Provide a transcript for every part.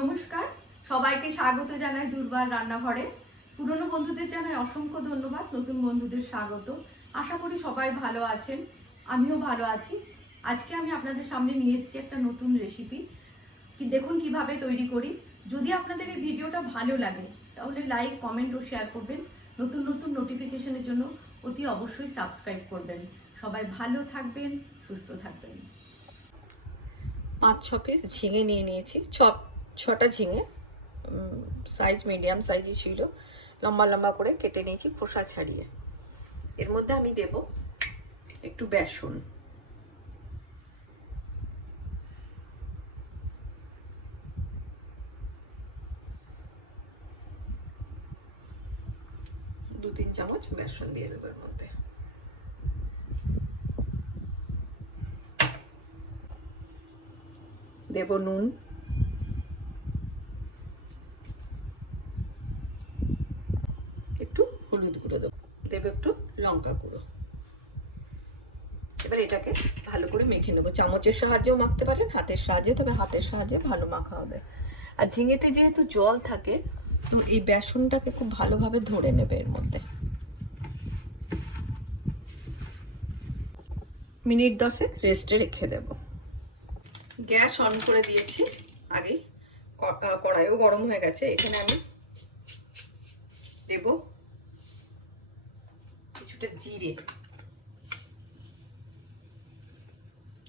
নমস্কার, সবাইকে স্বাগত জানাই দুর্বার রান্নাঘরে। পুরনো বন্ধুদের জানাই অসংখ্য ধন্যবাদ, নতুন বন্ধুদের স্বাগত। আশা করি সবাই ভালো আছেন, আমিও ভালো আছি। আজকে আমি আপনাদের সামনে নিয়ে এসেছি একটা নতুন রেসিপি কি দেখুন কীভাবে তৈরি করি। যদি আপনাদের এই ভিডিওটা ভালো লাগে, তাহলে লাইক কমেন্ট ও শেয়ার করবেন। নতুন নতুন নোটিফিকেশনের জন্য অতি অবশ্যই সাবস্ক্রাইব করবেন। সবাই ভালো থাকবেন, সুস্থ থাকবেন। পাঁচ ছ পিস ঝিঙে নিয়ে নিয়েছি। ছ ছটা ঝিঙে সাইজ মিডিয়াম সাইজই ছিল। লম্বা লম্বা করে কেটে নিয়েছি খোসা ছাড়িয়ে। এর মধ্যে আমি দেব একটু বেসন। দু তিন চামচ বেসন দিয়ে দেবো এর মধ্যে। দেব নুন একটু হলুদ গুঁড়ো দেবো। দেবো একটু লঙ্কা গুঁড়ো। এবার এটাকে ভালো করে মেখে নেব। চামচের সাহায্যেও মাখতে পারেন, হাতের সাহায্যে, তবে হাতের সাহায্যে ভালো মাখা হবে। আর ঝিঙেতে যেহেতু জল থাকে, তো এই বেসনটাকে খুব ভালোভাবে ধরে নেবে এর মধ্যে। মিনিট দশেক রেস্টে রেখে দেবো। গ্যাস অন করে দিয়েছি। আগেই কড়াইও গরম হয়ে গেছে। এখানে আমি দেব কিছুটা জিরে।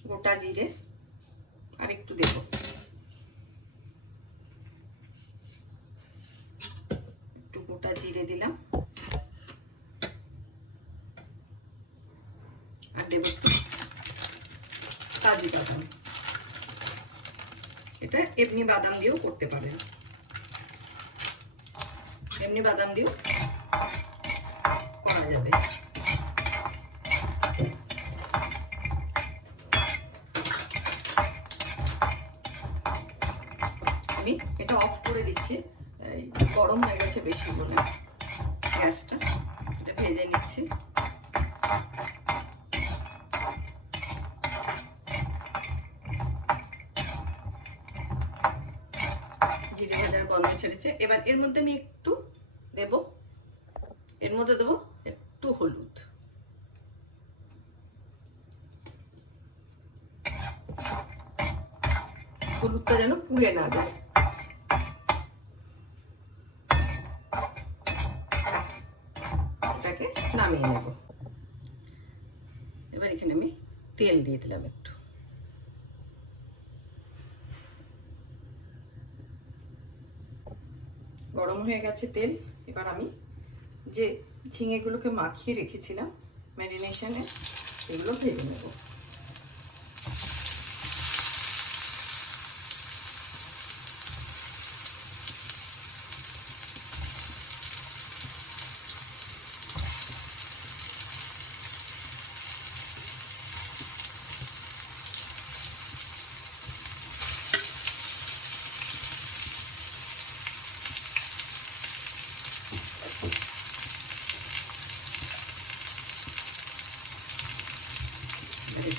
গোটা জিরে আর একটু দেব। একটু গোটা জিরে দিলাম। আর দেব একটু কাজু বাদাম। এটা এমনি বাদাম দিয়েও করতে পারেন। এমনি বাদাম দিয়েও করা যাবে। আমি এটা অফ করে দিচ্ছি। গরম হয়ে গেছে বেশি বলে গ্যাসটা এটা ভেজে নিচ্ছি। জিরে ভাজার গন্ধ ছেড়েছে। এবার এর মধ্যে আমি একটু দেব। এর মধ্যে দেবো একটু হলুদ। হলুদটা যেন পুড়ে না যায়। নামিয়ে নেব। এবার এখানে আমি তেল দিয়ে দিলাম একটু। গরম হয়ে গেছে তেল। এবার আমি যে ঝিঙেগুলোকে মাখিয়ে রেখেছিলাম ম্যারিনেশনে এগুলো ভেজে নেব। এগুলো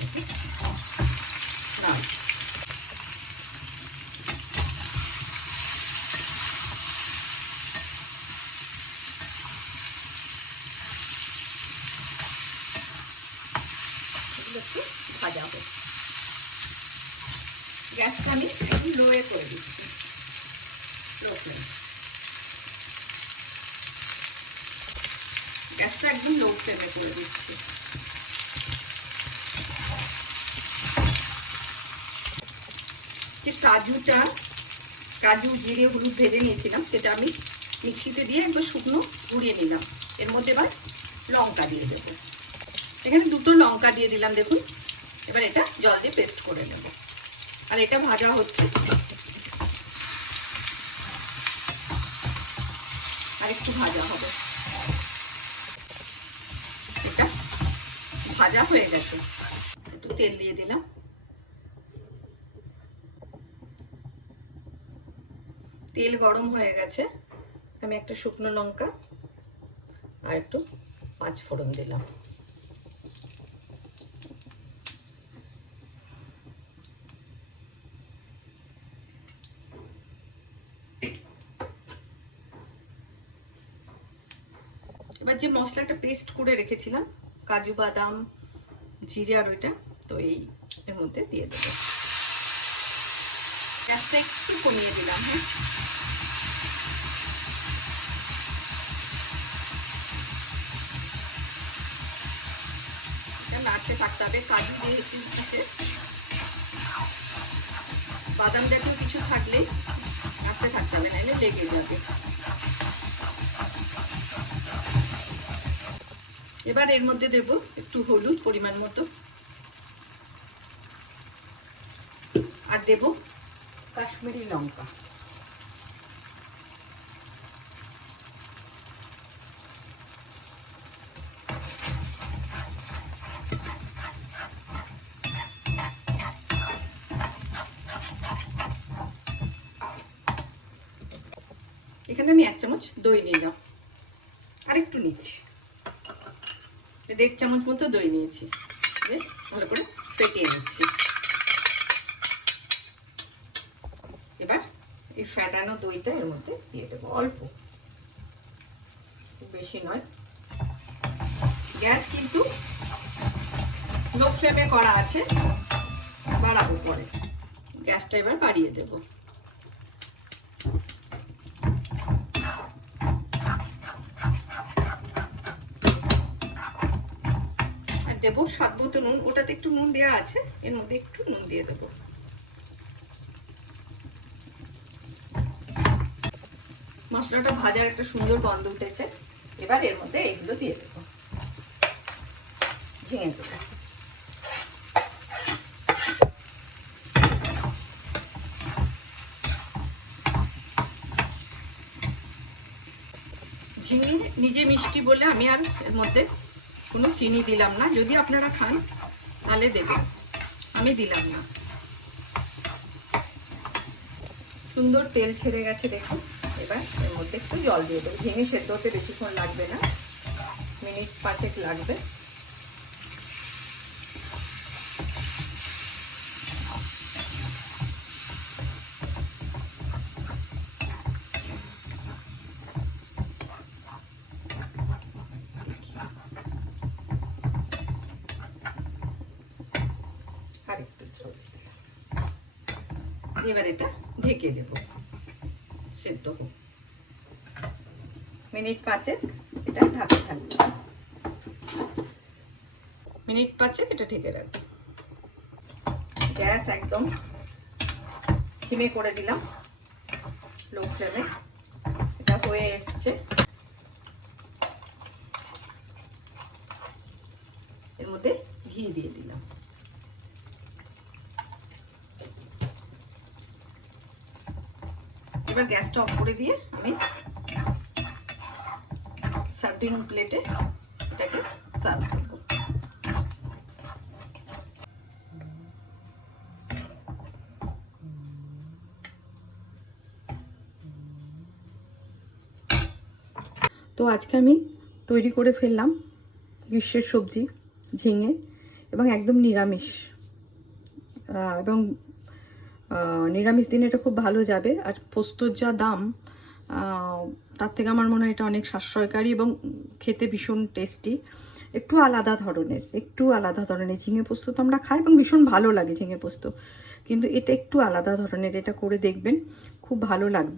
একটু ভাজা হবে লোয়ে করে দিচ্ছি গ্যাসটা একদম লো ফ্লেমে করে দিচ্ছি। কাজুটা, কাজু, জিরে, হলুদ ভেজে নিয়েছিলাম, সেটা আমি মিক্সিতে দিয়ে একবার শুকনো গুঁড়িয়ে নিলাম। এর মধ্যে এবার লঙ্কা দিয়ে দেবো। এখানে দুটো লঙ্কা দিয়ে দিলাম, দেখুন। এবার এটা জল দিয়ে পেস্ট করে নেব। আর এটা ভাজা হচ্ছে। আর একটু ভাজা হবে। এটা ভাজা হয়ে গেছে। একটু তেল দিয়ে দিলাম। তেল গরম হয়ে গেছে। আমি একটা শুকনো লঙ্কা আর একটু পাঁচ ফোড়ন দিলাম। এবার যে মশলাটা পেস্ট করে রেখেছিলাম, কাজু বাদাম, জিরে আর ওইটা, তো এই এর মধ্যে দিয়ে দেবো। গ্যাসটা একটু কমিয়ে দিলাম হ্যাঁ। নাড়তে থাকতে হবে, কাজু একটু দিচ্ছে বাদাম জাতীয় কিছু থাকলেই নাড়তে থাকতে হবে, নাহলে লেগে যাবে। এবার এর মধ্যে দেব একটু হলুদ পরিমাণ মতো। আর দেব কাশ্মীরি লঙ্কা। এখানে আমি এক চামচ দই নিলাম আর একটু নিচ্ছি। দেড় চামচ মতো দই নিয়েছি। ভালো করে ফেটিয়ে নিচ্ছি এবার ফ্যাটানো দইটা এর মধ্যে দিয়ে দেবো? অল্প। বেশি নয়। গ্যাস কিন্তু লো ফ্লেমে করা আছে। বাড়াবো পরে। গ্যাসটা এবার বাড়িয়ে দেবো। আর দেবো স্বাদ মতো নুন। ওটাতে একটু নুন দেওয়া আছে। এর মধ্যে একটু নুন দিয়ে দেবো। মশলাটা ভাজার একটা সুন্দর গন্ধ উঠেছে। এবার এর মধ্যে এইগুলো দিয়ে দেবো। ঝিঙে দেবো ঝিঙে নিজে মিষ্টি বলে আমি আর এর মধ্যে কোনো চিনি দিলাম না। যদি আপনারা খান, তাহলে দেবেন। আমি দিলাম না। সুন্দর তেল ছেড়ে গেছে, দেখুন। এবার এর মধ্যে একটু জল দিয়ে দেবো। ঝিঙে সেদ্ধ হতে বেশিক্ষণ লাগবে না। মিনিট পাঁচেক লাগবে। এবার এটা ঢেকে দেব। সেদ্ধ হোক। মিনিট পাঁচেক এটা ঢাকা থাকবে। মিনিট পাঁচেক এটা ঢেকে রাখবে। গ্যাস একদম সিমে করে দিলাম। লো ফ্লেমে। এটা হয়ে এসছে। এর মধ্যে ঘি দিয়ে দিলাম এবার গ্যাসটা অফ করে দিয়ে আমি সার্ভিং প্লেটে এটাকে সার্ভ করব। তো আজকে আমি তৈরি করে ফেললাম গ্রীষ্মের সবজি, ঝিঙে এবং একদম নিরামিষ এবং নিরামিষ দিনে এটা খুব ভালো যাবে। আর পোস্তর যা দাম তার থেকে আমার মনে হয় এটা অনেক সাশ্রয়কারী এবং খেতে ভীষণ টেস্টি একটু আলাদা ধরনের, একটু আলাদা ধরনের। ঝিঙে পোস্ত তো আমরা খাই এবং ভীষণ ভালো লাগে ঝিঙে পোস্ত। কিন্তু এটা একটু আলাদা ধরনের, এটা করে দেখবেন, খুব ভালো লাগবে।